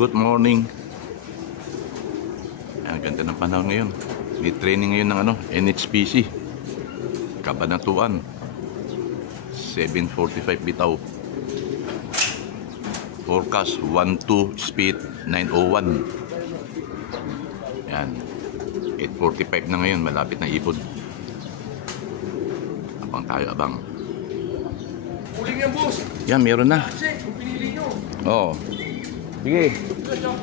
Good morning. Ang ganda ng panahon ngayon. May training ngayon ng NHPC Kabanatuan 7:45 bitaw. Forecast 12, speed 901. Yan, 8:45 na ngayon. Malapit na ipon. Abang tayo, abang. Huling yan, boss. Yan, meron na. Check, kung pinili nyo. Oo. Sige. Jump.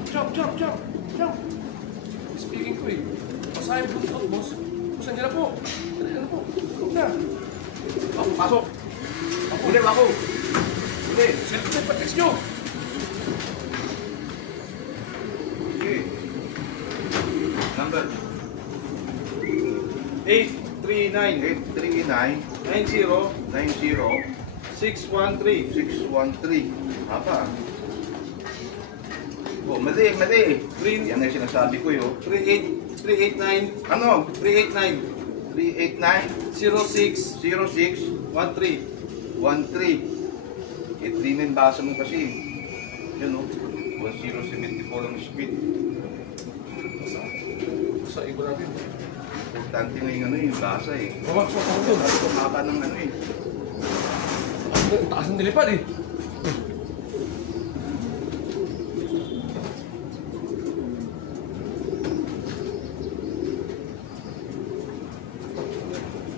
Speaking ko eh. Pasahin po ito, boss. Boss, nandiyan na po. Nandiyan na po. Huwag na. Pasok. Huli ba ako? Huli. Selfie pa text nyo. Okay. Number 839 90 613. Apa? Oh, mali. Yan ang sinasabi ko yun. 389 Ano? 389 389 06 13. 13. Itlinin basa mo kasi. Yun o. 1074 ang speed. Sa iba natin. Importante na yung basa eh. Mamakso ako doon. Ano ito mapa ng eh. Ang taas ng nilipad eh.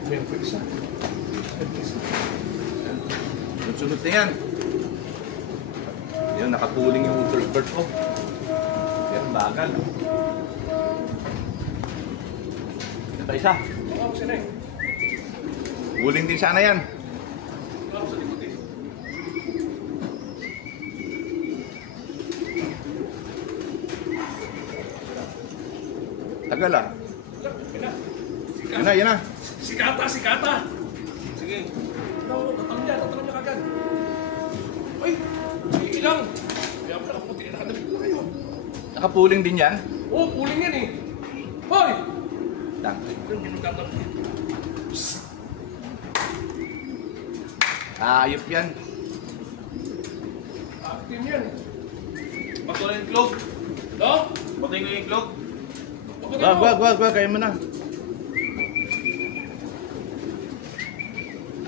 May isa. Sunod na yan. Yan, nakatuling yung bird ko. Yan, bagal. Yan pa isa. Oo, sila eh. Uling din sana yan. Wala ko sa likod eh. Tagal ah. Wala, Yan na. Sikata. Sige. Tatanong niya kagad. Ay, ilang. Kaya pala ako puti, nakadabit na kayo. Nakapuling din yan. Oo, puling yan eh. Hoy! Tangkay. Yung ginagawa niya. Ayop yan. Active yan. Patuloy yung clog. No? Patuloy ko yung clog. Wag. Kaya mo na.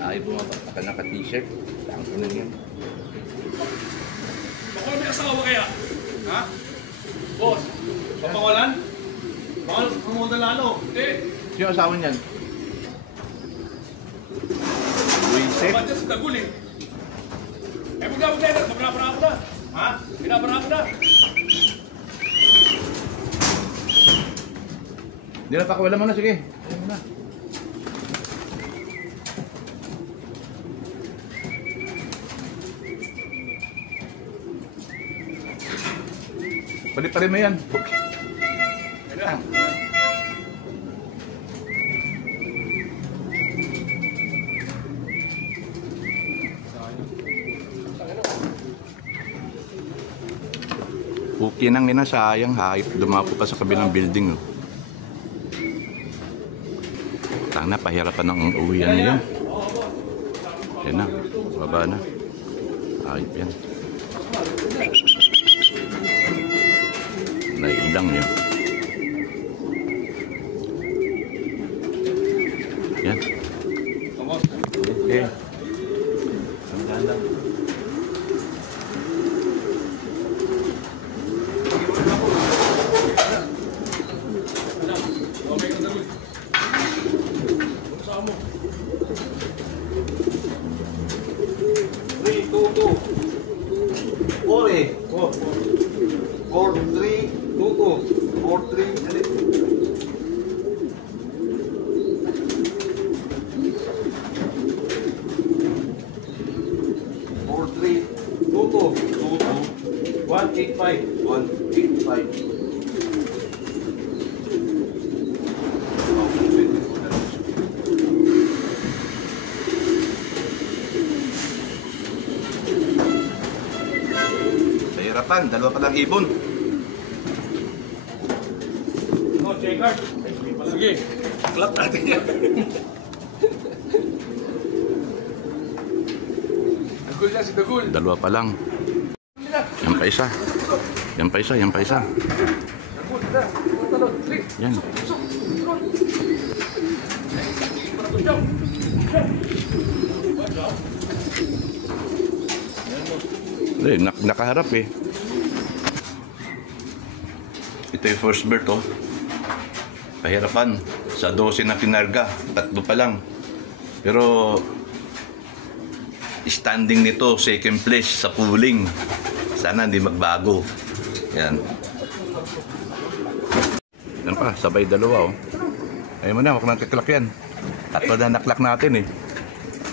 Ay, bumabata ka naka-t-shirt. Tangkay na yan. Baka may asawa kaya? Ha? Boss. Papangalan? Baka pumunta lalo. Hindi. Sino asawa niyan? Luisek? Ba't yan sa Dagul eh? Eh, huwag na. Binabara ako na. Ha? Binabara ako na. Hindi na, pakiwala mo na. Sige. Ayaw mo na. Pali mo yan. Kaya. Okay nang ina, sayang. Hayop, dumapo pa sa kabilang building. Oh. Tang na, pahirapan ng uwian niya. Yan na, baba na. Hayop yan. Naiilang yun. Yan. Okay. Ang ganda. Okay ka Dagul. Saan mo? 3, 2, 2. 4 eh. 4, 3, 2, 2. 4, 3, dali. Tuto. 185. Sa hirapan, dalawa pa lang ibon. No, checker. Sige. Clap natin yan. Dagul na si Dagul. Dalawa pa lang. Yan pa isa. Yan pa isa, yan pa isa. Nagod na. Talon. Three. Yan. Pasok. Talon. Jump. Nakaharap eh. Ito yung first bird oh. Pahirapan. Sa 12 na kinarga. 3 pa lang. Pero standing nito, second place sa pooling. Sana hindi magbago. Yan. Yan pa, sabay dalawa oh. Ayaw mo na, huwag nang tiklak yan. At na naklak natin eh.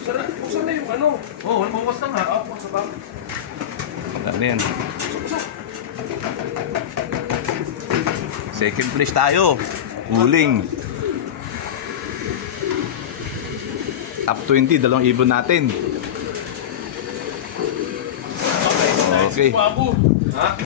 Saan na yung ano? Oh, wala bukas na nga. Ako, sa bang. Ano yan? Second place tayo. Pooling. Up 20, dalawang ibon natin. Okay. Babu. Ha?